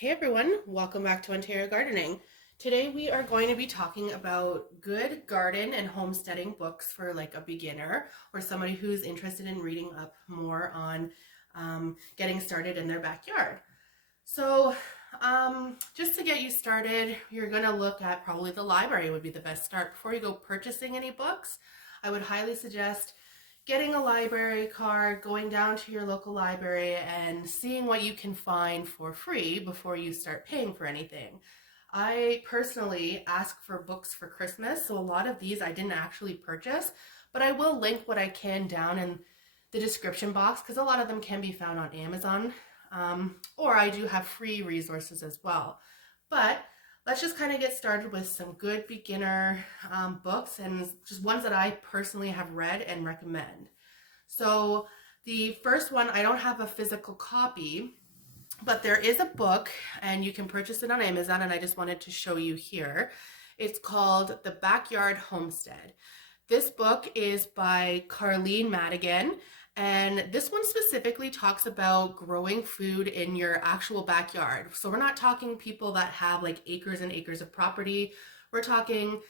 Hey everyone, welcome back to Ontario Gardening. Today we are going to be talking about good garden and homesteading books for like a beginner or somebody who's interested in reading up more on getting started in their backyard. So just to get you started, you're going to look at probably the library would be the best start. Before you go purchasing any books, I would highly suggest getting a library card, going down to your local library and seeing what you can find for free before you start paying for anything. I personally ask for books for Christmas, so a lot of these I didn't actually purchase, but I will link what I can down in the description box because a lot of them can be found on Amazon, or I do have free resources as well. But let's just kind of get started with some good beginner books and just ones that I personally have read and recommend. So the first one, I don't have a physical copy, but there is a book and you can purchase it on Amazon, and I just wanted to show you here. It's called The Backyard Homestead. This book is by Carleen Madigan, and this one specifically talks about growing food in your actual backyard. So we're not talking people that have like acres and acres of property. We're talking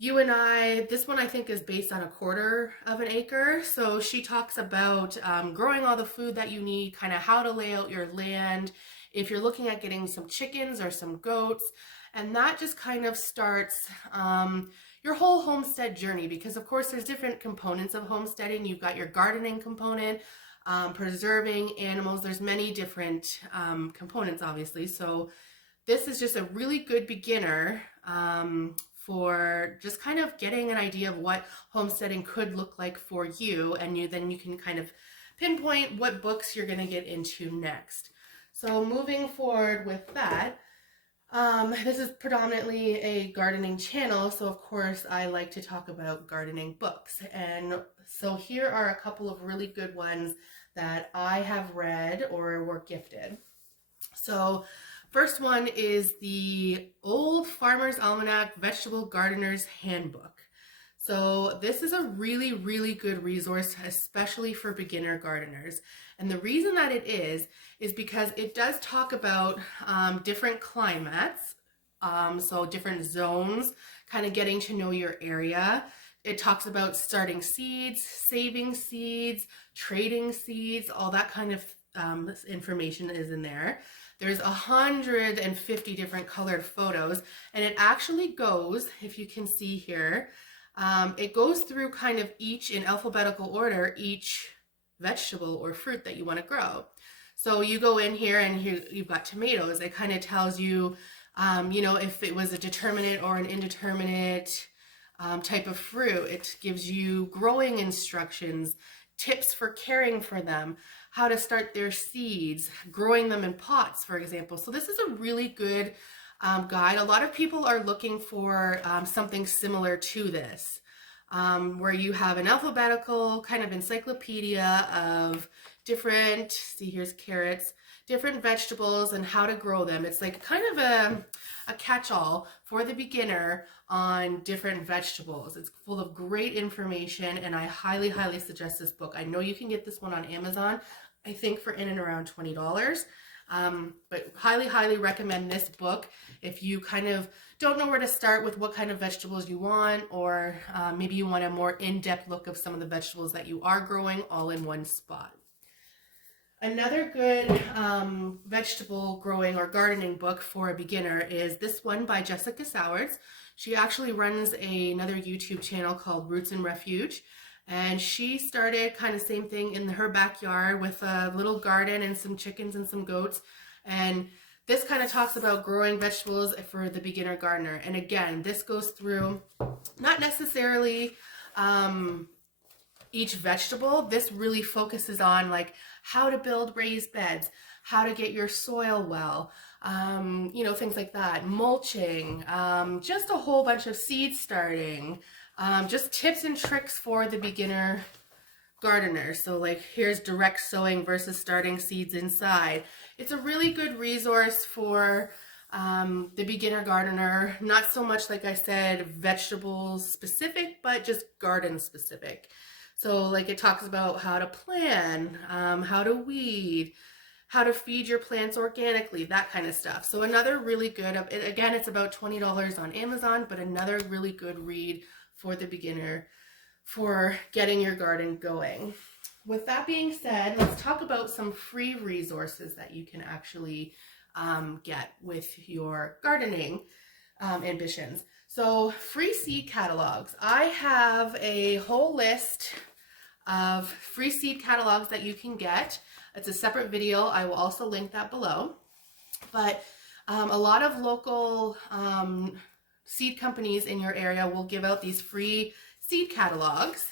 you and I. This one I think is based on a quarter of an acre. So she talks about growing all the food that you need, kind of how to lay out your land, if you're looking at getting some chickens or some goats. And that just kind of starts your whole homestead journey, because of course there's different components of homesteading. You've got your gardening component, preserving animals. There's many different components obviously. So this is just a really good beginner for just kind of getting an idea of what homesteading could look like for you, and then you can kind of pinpoint what books you're going to get into next. So moving forward with that, this is predominantly a gardening channel, so of course I like to talk about gardening books. And so here are a couple of really good ones that I have read or were gifted. So first one is the Old Farmer's Almanac Vegetable Gardener's Handbook. So this is a really, really good resource, especially for beginner gardeners. And the reason that it is because it does talk about different climates, so different zones, kind of getting to know your area. It talks about starting seeds, saving seeds, trading seeds, all that kind of information is in there. There's 150 different colored photos, and it actually goes, if you can see here, it goes through kind of each, in alphabetical order, each vegetable or fruit that you want to grow. So you go in here and here you've got tomatoes. It kind of tells you, if it was a determinate or an indeterminate type of fruit. It gives you growing instructions, tips for caring for them, how to start their seeds, growing them in pots, for example. So this is a really good guide. A lot of people are looking for something similar to this, where you have an alphabetical kind of encyclopedia of different, see here's carrots, different vegetables and how to grow them. It's like kind of a catch-all for the beginner on different vegetables. It's full of great information, and I highly, highly suggest this book. I know you can get this one on Amazon, I think for in and around $20. But highly, highly recommend this book if you kind of don't know where to start with what kind of vegetables you want, or maybe you want a more in-depth look of some of the vegetables that you are growing all in one spot. Another good vegetable growing or gardening book for a beginner is this one by Jessica Sowards. She actually runs another YouTube channel called Roots and Refuge. And she started kind of same thing in her backyard with a little garden and some chickens and some goats. And this kind of talks about growing vegetables for the beginner gardener. And again, this goes through not necessarily each vegetable. This really focuses on like how to build raised beds, how to get your soil well, things like that, mulching, just a whole bunch of seed starting. Just tips and tricks for the beginner gardener. So like here's direct sowing versus starting seeds inside. It's a really good resource for the beginner gardener. Not so much, like I said, vegetables specific, but just garden specific. So like it talks about how to plan, how to weed, how to feed your plants organically, that kind of stuff. So another really good, again, it's about $20 on Amazon, but another really good read for the beginner for getting your garden going. With that being said, let's talk about some free resources that you can actually get with your gardening ambitions. So free seed catalogs. I have a whole list of free seed catalogs that you can get. It's a separate video. I will also link that below. But a lot of local seed companies in your area will give out these free seed catalogs.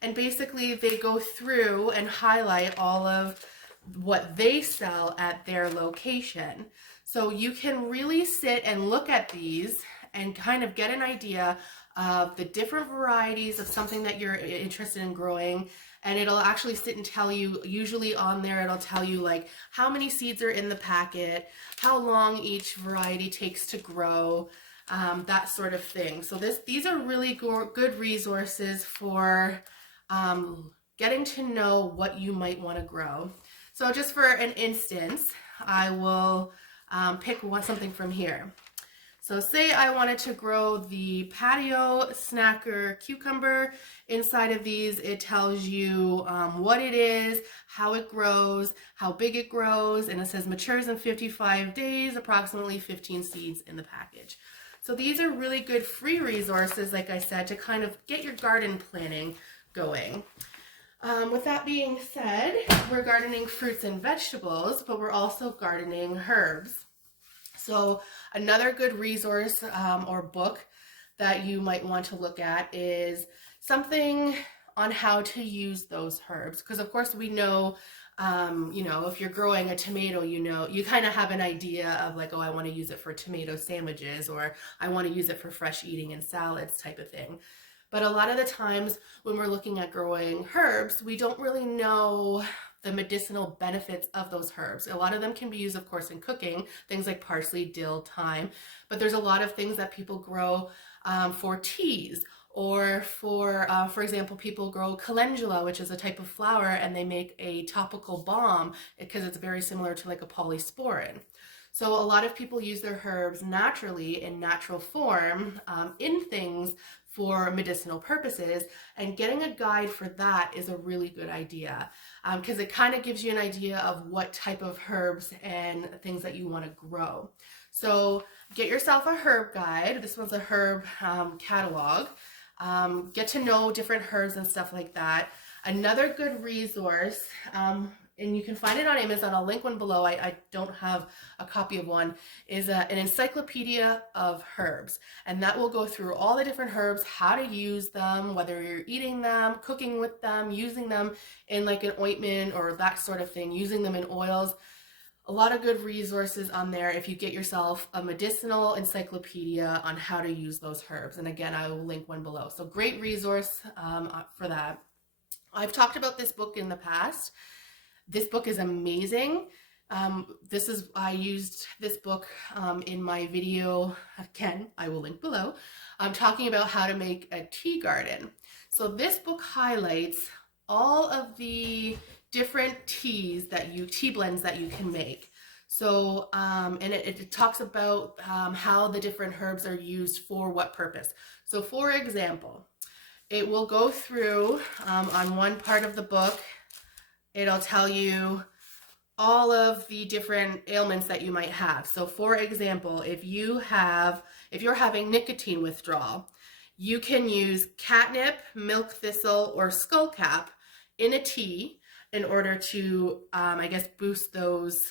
And basically they go through and highlight all of what they sell at their location. So you can really sit and look at these and kind of get an idea of the different varieties of something that you're interested in growing. And it'll actually sit and tell you, usually on there, it'll tell you like how many seeds are in the packet, how long each variety takes to grow, that sort of thing. So these are really good resources for getting to know what you might want to grow. So just for an instance, I will pick something from here. So say I wanted to grow the patio snacker cucumber. Inside of these, it tells you what it is, how it grows, how big it grows, and it says matures in 55 days, approximately 15 seeds in the package. So these are really good free resources, like I said, to kind of get your garden planning going. With that being said, we're gardening fruits and vegetables, but we're also gardening herbs. So another good resource or book that you might want to look at is something on how to use those herbs. Because of course we know, if you're growing a tomato, you kind of have an idea of like, oh, I want to use it for tomato sandwiches, or I want to use it for fresh eating and salads type of thing. But a lot of the times when we're looking at growing herbs, we don't really know the medicinal benefits of those herbs. A lot of them can be used, of course, in cooking, things like parsley, dill, thyme, but there's a lot of things that people grow for teas, or for example, people grow calendula, which is a type of flower, and they make a topical balm because it's very similar to like a polysporin. So a lot of people use their herbs naturally in natural form in things for medicinal purposes, and getting a guide for that is a really good idea because it kind of gives you an idea of what type of herbs and things that you want to grow. So get yourself a herb guide. This one's a herb catalog. Get to know different herbs and stuff like that. Another good resource, and you can find it on Amazon, I'll link one below, I don't have a copy of one, is an encyclopedia of herbs. And that will go through all the different herbs, how to use them, whether you're eating them, cooking with them, using them in like an ointment or that sort of thing, using them in oils. A lot of good resources on there if you get yourself a medicinal encyclopedia on how to use those herbs. And again, I will link one below. So great resource for that. I've talked about this book in the past. This book is amazing. I used this book in my video, again, I will link below, talking about how to make a tea garden. So this book highlights all of the different tea blends that you can make. So, and it talks about how the different herbs are used for what purpose. So for example, it will go through on one part of the book, it'll tell you all of the different ailments that you might have. So for example, if you're having nicotine withdrawal, you can use catnip, milk thistle, or skullcap in a tea in order to, boost those,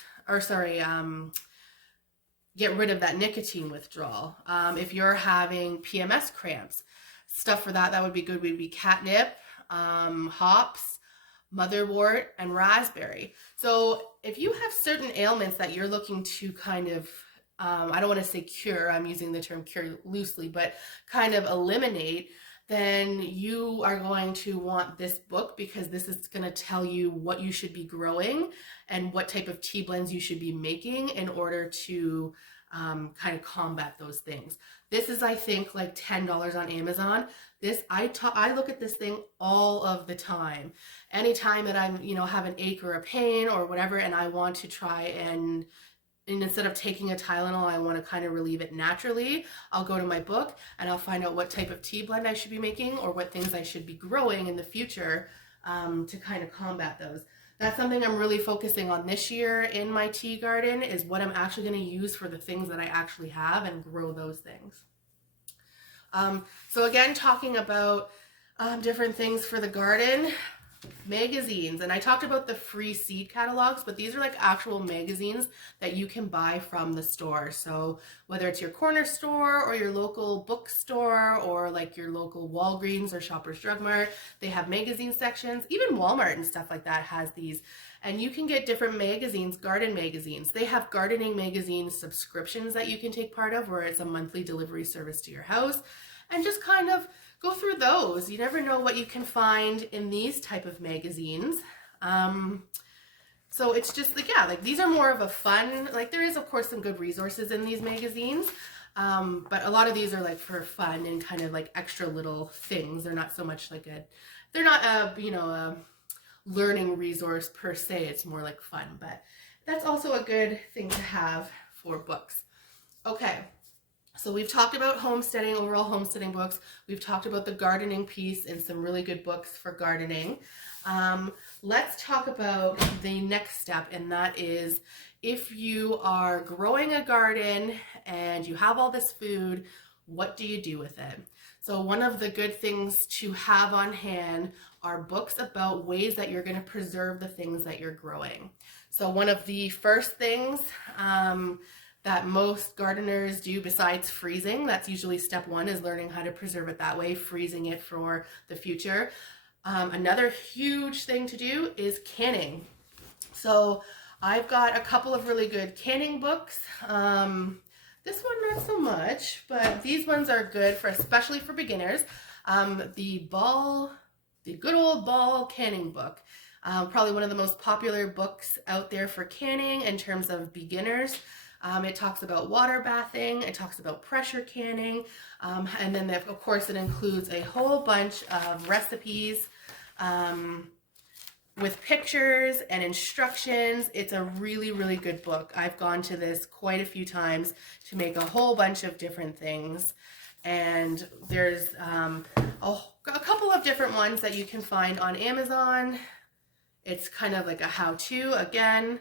get rid of that nicotine withdrawal. If you're having PMS cramps, stuff for that would be good would be catnip, hops, motherwort, and raspberry. So if you have certain ailments that you're looking to kind of, I don't want to say cure, I'm using the term cure loosely, but kind of eliminate, then you are going to want this book, because this is going to tell you what you should be growing and what type of tea blends you should be making in order to kind of combat those things. This is, I think, like $10 on Amazon. I look at this thing all of the time. Anytime that I'm, have an ache or a pain or whatever, and I want to try and instead of taking a Tylenol, I want to kind of relieve it naturally, I'll go to my book and I'll find out what type of tea blend I should be making or what things I should be growing in the future to kind of combat those. That's something I'm really focusing on this year in my tea garden, is what I'm actually going to use for the things that I actually have and grow those things. So again, talking about different things for the garden, magazines, and I talked about the free seed catalogs, but these are like actual magazines that you can buy from the store. So whether it's your corner store or your local bookstore or like your local Walgreens or Shoppers Drug Mart, they have magazine sections. Even Walmart and stuff like that has these, and you can get different magazines, garden magazines. They have gardening magazine subscriptions that you can take part of, where it's a monthly delivery service to your house, and just kind of go through those. You never know what you can find in these type of magazines. So it's just like, like these are more of a fun, like there is of course some good resources in these magazines, but a lot of these are like for fun and kind of like extra little things. They're not so much like they're not a learning resource per se. It's more like fun, but that's also a good thing to have for books. Okay. So we've talked about homesteading, overall homesteading books. We've talked about the gardening piece and some really good books for gardening. Let's talk about the next step, and that is if you are growing a garden and you have all this food, what do you do with it? So one of the good things to have on hand are books about ways that you're going to preserve the things that you're growing. So one of the first things that most gardeners do, besides freezing, that's usually step one, is learning how to preserve it that way, freezing it for the future. Another huge thing to do is canning. So I've got a couple of really good canning books. This one not so much, but these ones are good for, especially for beginners. The Good Old Ball Canning Book. Probably one of the most popular books out there for canning in terms of beginners. It talks about water bathing, it talks about pressure canning, and then of course it includes a whole bunch of recipes with pictures and instructions. It's a really, really good book. I've gone to this quite a few times to make a whole bunch of different things, and there's a couple of different ones that you can find on Amazon. It's kind of like a how-to, again,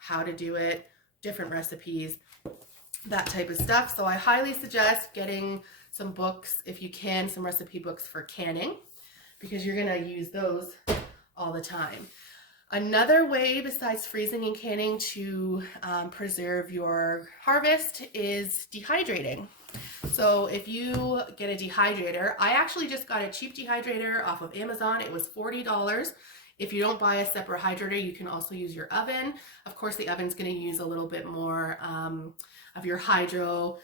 how to do it, different recipes, that type of stuff. So I highly suggest getting some books, if you can, some recipe books for canning, because you're going to use those all the time. Another way besides freezing and canning to preserve your harvest is dehydrating. So if you get a dehydrator, I actually just got a cheap dehydrator off of Amazon. It was $40. If you don't buy a separate hydrator, you can also use your oven. Of course, the oven's going to use a little bit more of your hydro,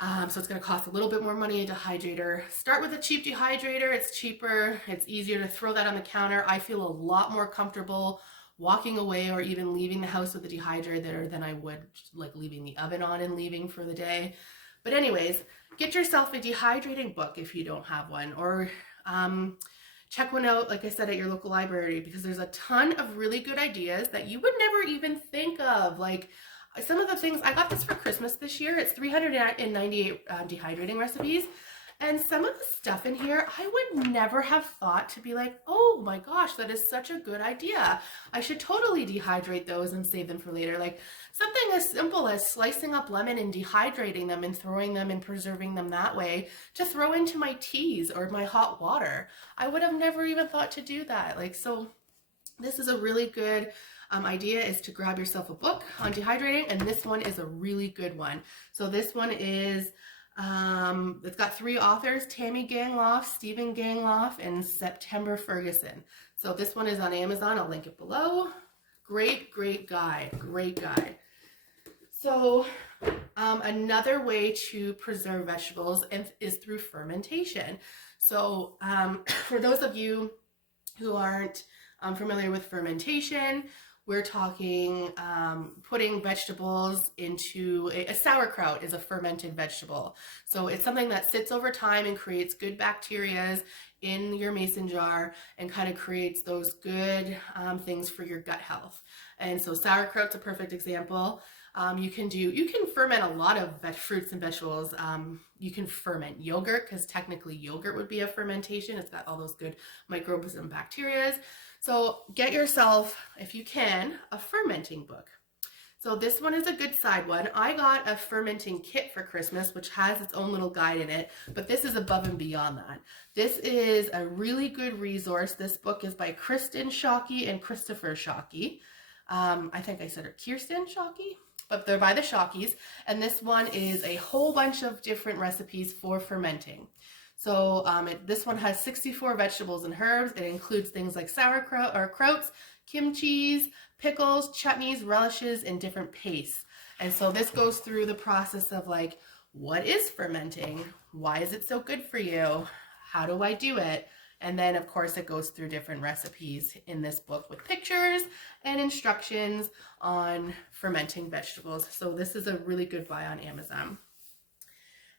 so it's going to cost a little bit more money a dehydrator. Start with a cheap dehydrator. It's cheaper. It's easier to throw that on the counter. I feel a lot more comfortable walking away or even leaving the house with a dehydrator than I would like leaving the oven on and leaving for the day. But anyways, get yourself a dehydrating book if you don't have one, or check one out, like I said, at your local library, because there's a ton of really good ideas that you would never even think of. Like some of the things, I got this for Christmas this year. It's 398 dehydrating recipes. And some of the stuff in here, I would never have thought to be like, oh my gosh, that is such a good idea. I should totally dehydrate those and save them for later. Like something as simple as slicing up lemon and dehydrating them and throwing them and preserving them that way to throw into my teas or my hot water. I would have never even thought to do that. Like, so this is a really good idea, is to grab yourself a book on dehydrating. And this one is a really good one. So this one is, it's got 3 authors, Tammy Gangloff, Stephen Gangloff, and September Ferguson. So this one is on Amazon. I'll link it below. Great guide, great guide. So another way to preserve vegetables is through fermentation. So for those of you who aren't familiar with fermentation, we're talking putting vegetables into a sauerkraut is a fermented vegetable. So it's something that sits over time and creates good bacteria in your mason jar and kind of creates those good things for your gut health. And so sauerkraut's a perfect example. You can ferment a lot of fruits and vegetables. You can ferment yogurt, because technically yogurt would be a fermentation. It's got all those good microbes and bacteria. So get yourself, if you can, a fermenting book. So this one is a good side one. I got a fermenting kit for Christmas, which has its own little guide in it, but this is above and beyond that. This is a really good resource. This book is by Kristen Shockey and Christopher Shockey. I think I said it, Kirsten Shockey, but they're by the Shockeys. And this one is a whole bunch of different recipes for fermenting. So this one has 64 vegetables and herbs. It includes things like sauerkraut or krauts, kimchis, pickles, chutneys, relishes, and different pastes. And so this goes through the process of like, what is fermenting? Why is it so good for you? How do I do it? And then of course it goes through different recipes in this book with pictures and instructions on fermenting vegetables. So this is a really good buy on Amazon.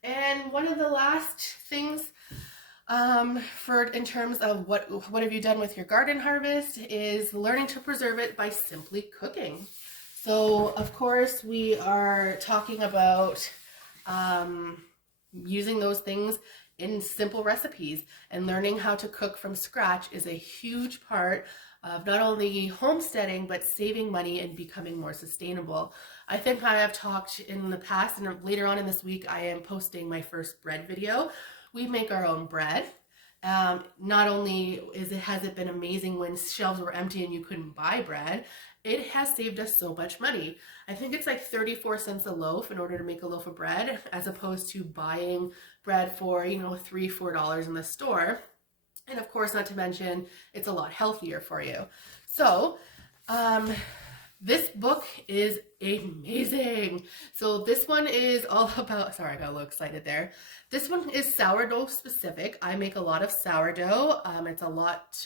And one of the last things in terms of what have you done with your garden harvest is learning to preserve it by simply cooking. So of course we are talking about using those things in simple recipes, and learning how to cook from scratch is a huge part of not only homesteading, but saving money and becoming more sustainable. I think I have talked in the past, and later on in this week, I am posting my first bread video. We make our own bread. Not only has it been amazing when shelves were empty and you couldn't buy bread, it has saved us so much money. I think it's like 34 cents a loaf in order to make a loaf of bread, as opposed to buying bread for, $3-4 in the store. And of course, not to mention, it's a lot healthier for you. So, this book is amazing. So this one is all about, sorry, I got a little excited there. This one is sourdough specific. I make a lot of sourdough. It's a lot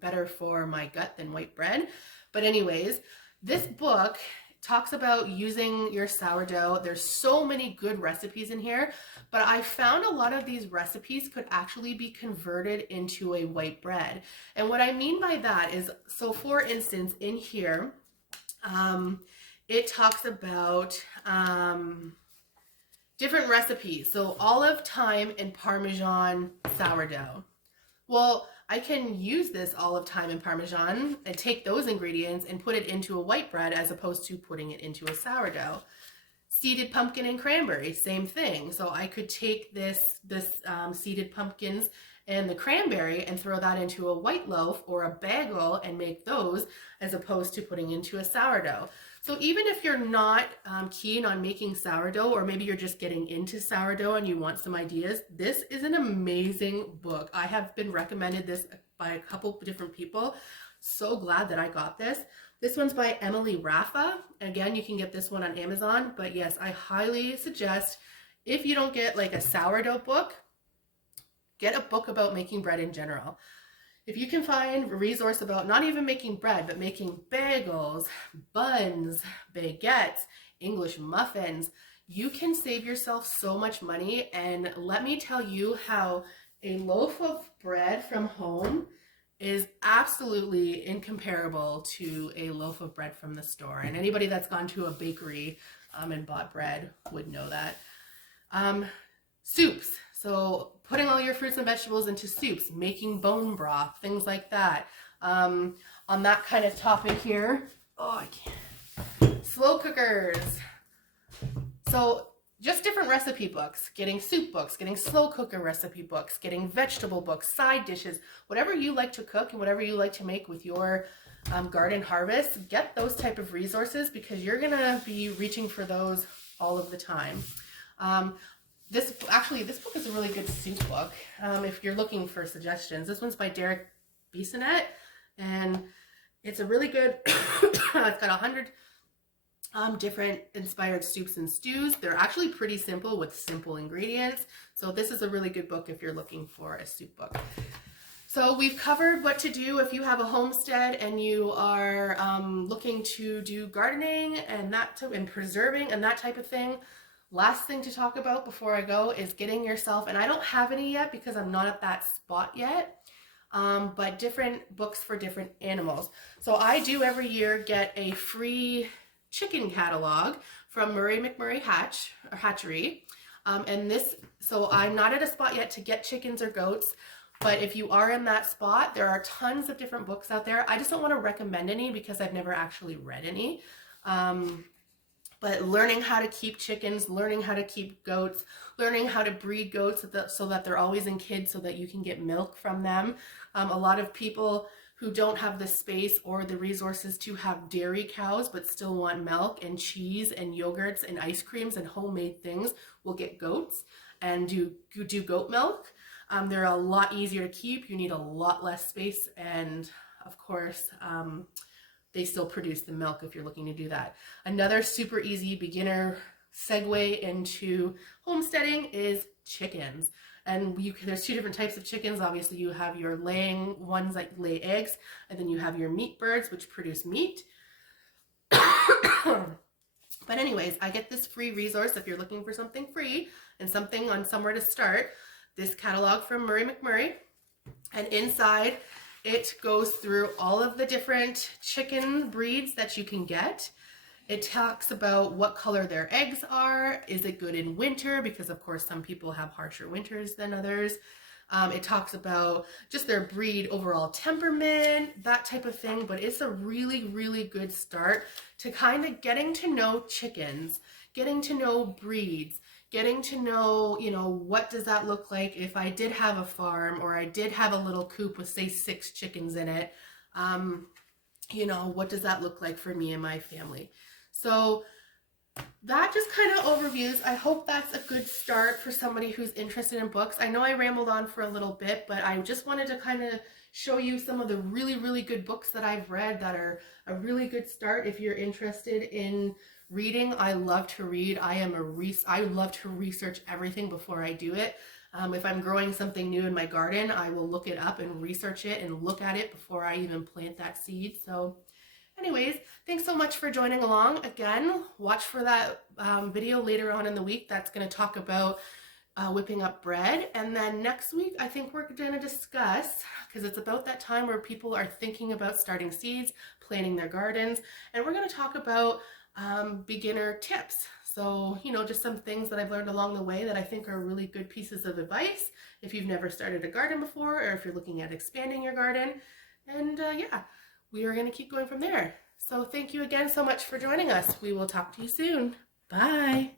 better for my gut than white bread. But anyways, this book talks about using your sourdough. There's so many good recipes in here, but I found a lot of these recipes could actually be converted into a white bread. And what I mean by that is, so for instance, in here, it talks about different recipes. So olive, thyme, and Parmesan sourdough. Well, I can use this olive, thyme, and Parmesan and take those ingredients and put it into a white bread as opposed to putting it into a sourdough. Seeded pumpkin and cranberry, same thing. So I could take this seeded pumpkins and the cranberry and throw that into a white loaf or a bagel and make those as opposed to putting into a sourdough. So even if you're not keen on making sourdough, or maybe you're just getting into sourdough and you want some ideas, this is an amazing book. I have been recommended this by a couple different people. So glad that I got this. This one's by Emily Raffa. Again, you can get this one on Amazon, but yes, I highly suggest, if you don't get like a sourdough book, get a book about making bread in general. If you can find a resource about not even making bread, but making bagels, buns, baguettes, English muffins, you can save yourself so much money. And let me tell you how a loaf of bread from home is absolutely incomparable to a loaf of bread from the store. And anybody that's gone to a bakery and bought bread would know that. Soups. So putting all your fruits and vegetables into soups, making bone broth, things like that. On that kind of topic here, I can't. Slow cookers. So just different recipe books, getting soup books, getting slow cooker recipe books, getting vegetable books, side dishes, whatever you like to cook and whatever you like to make with your garden harvest, get those type of resources, because you're gonna be reaching for those all of the time. This book is a really good soup book if you're looking for suggestions. This one's by Derek Bissonette, and it's a really good, it's got different inspired soups and stews. They're actually pretty simple with simple ingredients. So this is a really good book if you're looking for a soup book. So we've covered what to do if you have a homestead and you are looking to do gardening and preserving and that type of thing. Last thing to talk about before I go is getting yourself, and I don't have any yet because I'm not at that spot yet, but different books for different animals. So I do every year get a free chicken catalog from Murray McMurray Hatchery. So I'm not at a spot yet to get chickens or goats, but if you are in that spot, there are tons of different books out there. I just don't want to recommend any because I've never actually read any. But learning how to keep chickens, learning how to keep goats, learning how to breed goats so that they're always in kids so that you can get milk from them. A lot of people who don't have the space or the resources to have dairy cows but still want milk and cheese and yogurts and ice creams and homemade things will get goats and do goat milk. They're a lot easier to keep. You need a lot less space, and of course, they still produce the milk if you're looking to do that. Another super easy beginner segue into homesteading is chickens. And there's two different types of chickens. Obviously, you have your laying ones that lay eggs, and then you have your meat birds, which produce meat. But anyways, I get this free resource if you're looking for something free and something on somewhere to start. This catalog from Murray McMurray. And inside, it goes through all of the different chicken breeds that you can get. It talks about what color their eggs are. Is it good in winter? Because of course some people have harsher winters than others. It talks about just their breed overall temperament, that type of thing. But it's a really, really good start to kind of getting to know chickens, getting to know breeds, getting to know, what does that look like if I did have a farm or I did have a little coop with, say, 6 chickens in it. What does that look like for me and my family? So that just kind of overviews. I hope that's a good start for somebody who's interested in books. I know I rambled on for a little bit, but I just wanted to kind of show you some of the really, really good books that I've read that are a really good start if you're interested in reading. I love to read. I love to research everything before I do it. If I'm growing something new in my garden, I will look it up and research it and look at it before I even plant that seed. So anyways, thanks so much for joining along. Again, watch for that video later on in the week that's going to talk about whipping up bread. And then next week, I think we're going to discuss, because it's about that time where people are thinking about starting seeds, planting their gardens, and we're going to talk about beginner tips. So, just some things that I've learned along the way that I think are really good pieces of advice if you've never started a garden before or if you're looking at expanding your garden. And yeah, we are going to keep going from there. So thank you again so much for joining us. We will talk to you soon. Bye.